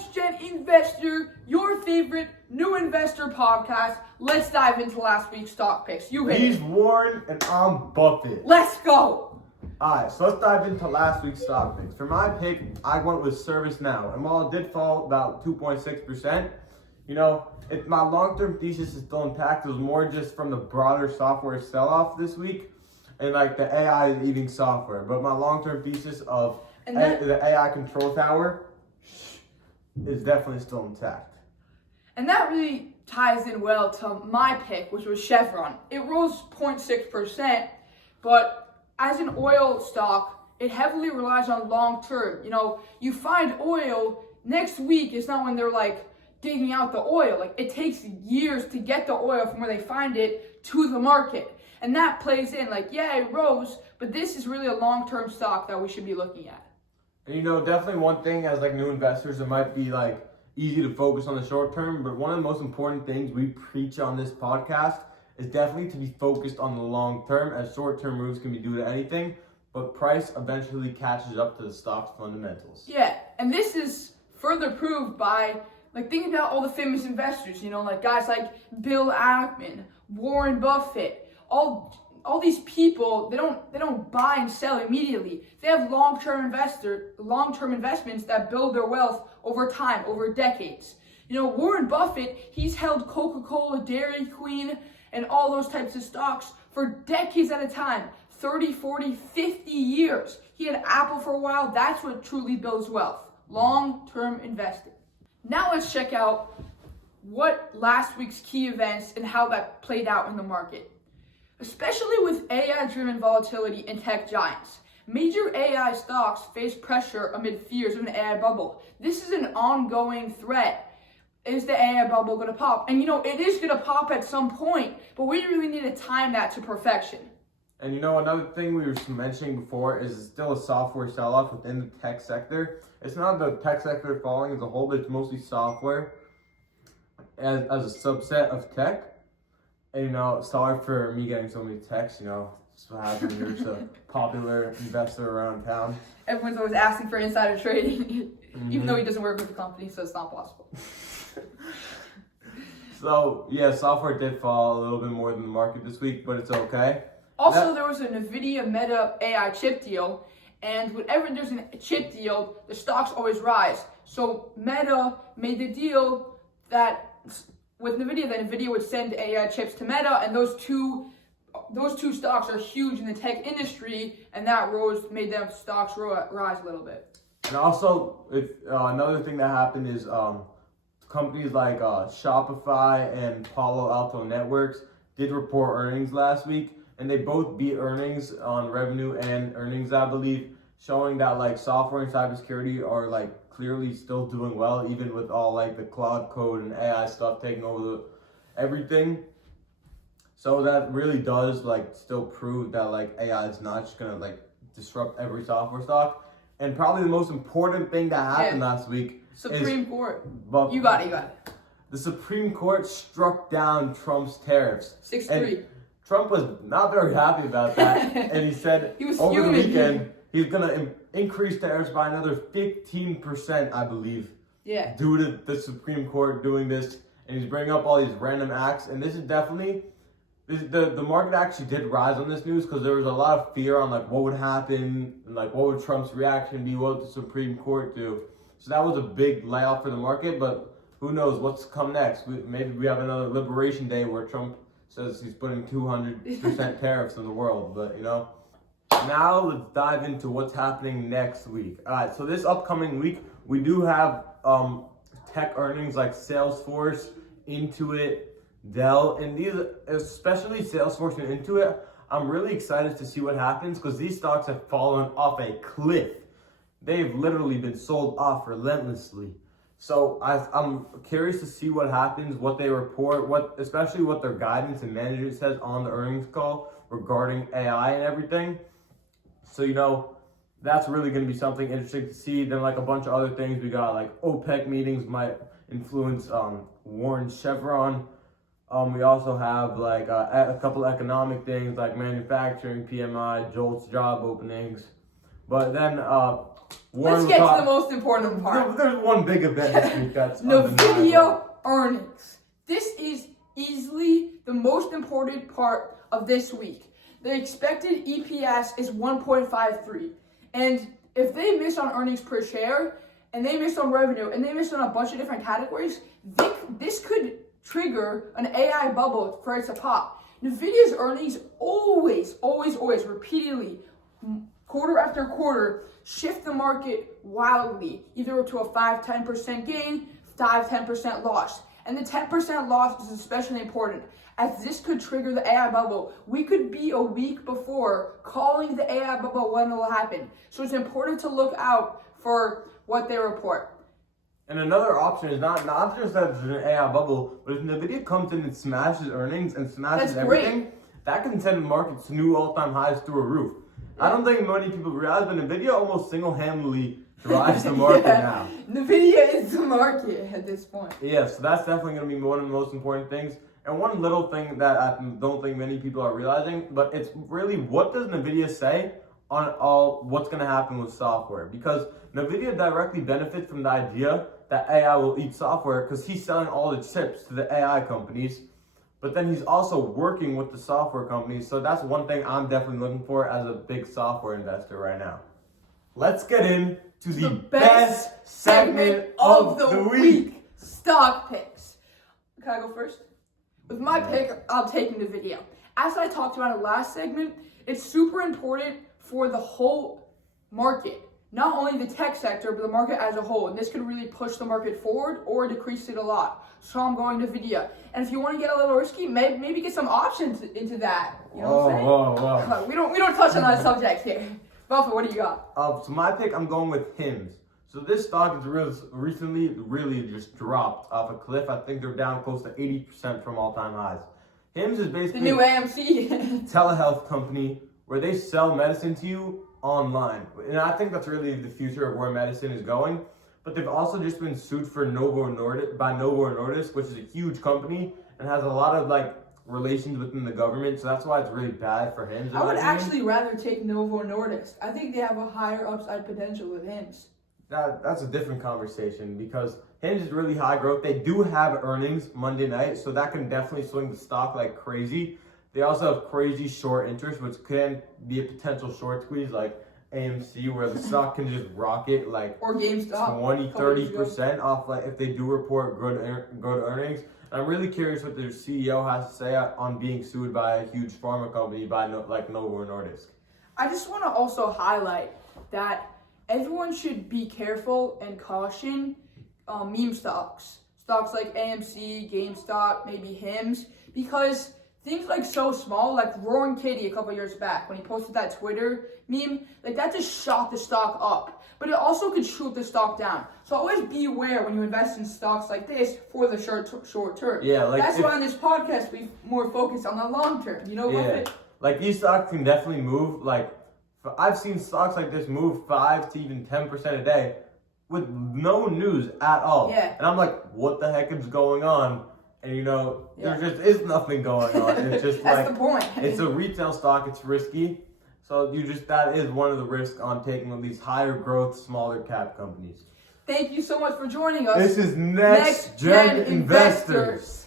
Next Gen Investor, your favorite new investor podcast. Let's dive into last week's stock picks. You hit He's it. Warren and I'm Buffett. Let's go. Alright, so let's dive into last week's stock picks. For my pick, I went with ServiceNow. And while it did fall about 2.6%, my long-term thesis is still intact. It was more just from the broader software sell-off this week and like the AI eating software. But my long-term thesis of the AI control tower is definitely still intact. And that really ties in well to my pick, which was Chevron. It rose 0.6%, but as an oil stock, it heavily relies on long term. You find oil next week is not when they're like digging out the oil. Like it takes years to get the oil from where they find it to the market. And that plays in like, yeah, it rose, but this is really a long-term stock that we should be looking at. And definitely one thing as like new investors, it might be like easy to focus on the short term, but one of the most important things we preach on this podcast is definitely to be focused on the long term, as short term moves can be due to anything, but price eventually catches up to the stock's fundamentals. Yeah, and this is further proved by like thinking about all the famous investors, like guys like Bill Ackman, Warren Buffett, all these people, they don't buy and sell immediately. They have long-term investments that build their wealth over time, over decades. Warren Buffett, he's held Coca-Cola, Dairy Queen, and all those types of stocks for decades at a time, 30, 40, 50 years. He had Apple for a while. That's what truly builds wealth, long-term investing. Now let's check out what last week's key events and how that played out in the market. Especially with AI-driven volatility in tech giants. Major AI stocks face pressure amid fears of an AI bubble. This is an ongoing threat. Is the AI bubble going to pop? And it is going to pop at some point, but we really need to time that to perfection. And another thing we were mentioning before is still a software sell-off within the tech sector. It's not the tech sector falling as a whole, but it's mostly software as a subset of tech. And sorry for me getting so many texts, it's what happened. You're just a popular investor around town. Everyone's always asking for insider trading, even though he doesn't work with the company, so it's not possible. So, yeah, software did fall a little bit more than the market this week, but it's okay. Also, there was a NVIDIA Meta AI chip deal, and whenever there's a chip deal, the stocks always rise. So Meta made the deal that with NVIDIA, that NVIDIA would send AI chips to Meta, and those two stocks are huge in the tech industry, and that made them stocks rise a little bit. And also, another thing that happened is companies like Shopify and Palo Alto Networks did report earnings last week, and they both beat earnings on revenue and earnings, I believe, showing that like software and cybersecurity are like clearly still doing well, even with all like the cloud code and AI stuff taking over everything. So that really does like still prove that like AI is not just gonna like disrupt every software stock. And probably the most important thing that happened last week Supreme Court. But you got it. The Supreme Court struck down Trump's tariffs. 6-3. Trump was not very happy about that, and he said over the weekend he's gonna increase tariffs by another 15%, I believe. Yeah. Due to the Supreme Court doing this, and he's bringing up all these random acts, and this is definitely the market actually did rise on this news because there was a lot of fear on like what would happen, and, like what would Trump's reaction be, what would the Supreme Court do. So that was a big layoff for the market, but who knows what's come next? Maybe we have another Liberation Day where Trump says he's putting 200% tariffs on the world, but Now let's dive into what's happening next week. All right, so this upcoming week, we do have tech earnings like Salesforce, Intuit, Dell, and these, especially Salesforce and Intuit, I'm really excited to see what happens because these stocks have fallen off a cliff. They've literally been sold off relentlessly. So I'm curious to see what happens, what they report, especially what their guidance and management says on the earnings call regarding AI and everything. So, that's really going to be something interesting to see. Then like a bunch of other things, we got like OPEC meetings might influence Warren Chevron. We also have like a couple economic things like manufacturing, PMI, JOLTS job openings. But then let's get to the most important part. There's one big event this week that's undeniable. NVIDIA earnings. This is easily the most important part of this week. The expected EPS is 1.53. And if they miss on earnings per share, and they miss on revenue, and they miss on a bunch of different categories, this could trigger an AI bubble for it to pop. NVIDIA's earnings always, repeatedly, quarter after quarter, shift the market wildly, either to a 5-10% gain, 5-10% loss. And the 10% loss is especially important, as this could trigger the AI bubble. We could be a week before calling the AI bubble when it will happen. So it's important to look out for what they report. And another option is not just that there's an AI bubble, but if NVIDIA comes in and smashes earnings and smashes everything, that can send the market to new all-time highs through a roof. I don't think many people realize, but NVIDIA almost single-handedly drives the market now. NVIDIA is the market at this point. Yeah, so that's definitely going to be one of the most important things. And one little thing that I don't think many people are realizing, but it's really, what does NVIDIA say on all what's going to happen with software? Because NVIDIA directly benefits from the idea that AI will eat software because he's selling all the chips to the AI companies, but then he's also working with the software companies. So that's one thing I'm definitely looking for as a big software investor right now. Let's get into the best segment of the week. Stock picks. Can I go first? With my pick, I'm taking NVIDIA. As I talked about in the last segment, it's super important for the whole market. Not only the tech sector, but the market as a whole. And this could really push the market forward or decrease it a lot. So I'm going to NVIDIA. And if you want to get a little risky, maybe get some options into that. You know what I'm saying? We don't touch on that subject here. Buffett, what do you got? So my pick, I'm going with HIMS. So this stock has recently really just dropped off a cliff. I think they're down close to 80% from all-time highs. HIMS is basically the new AMC telehealth company where they sell medicine to you online. And I think that's really the future of where medicine is going. But they've also just been sued for Novo Nordisk, which is a huge company and has a lot of relations within the government. So that's why it's really bad for HIMS. I would actually rather take Novo Nordisk. I think they have a higher upside potential than HIMS. That's a different conversation because HIMS is really high growth. They do have earnings Monday night, so that can definitely swing the stock like crazy. They also have crazy short interest, which can be a potential short squeeze like AMC, where the stock can just rocket or GameStop 20-30% off if they do report good earnings. And I'm really curious what their CEO has to say on being sued by a huge pharma company like Novo Nordisk. I just want to also highlight that everyone should be careful and caution meme stocks like AMC, GameStop, maybe HIMS, because things so small, like Roaring Kitty a couple years back when he posted that Twitter meme, that just shot the stock up. But it also could shoot the stock down. So always be aware when you invest in stocks like this for the short term. Yeah, that's why on this podcast we more focus on the long term. You know what? Yeah, these stocks can definitely move. I've seen stocks like this move 5 to even 10% a day with no news at all. Yeah. And I'm like, what the heck is going on? And there just is nothing going on. It's just that's the point. It's a retail stock. It's risky. So that is one of the risks on taking these higher growth, smaller cap companies. Thank you so much for joining us. This is Next Gen Investors.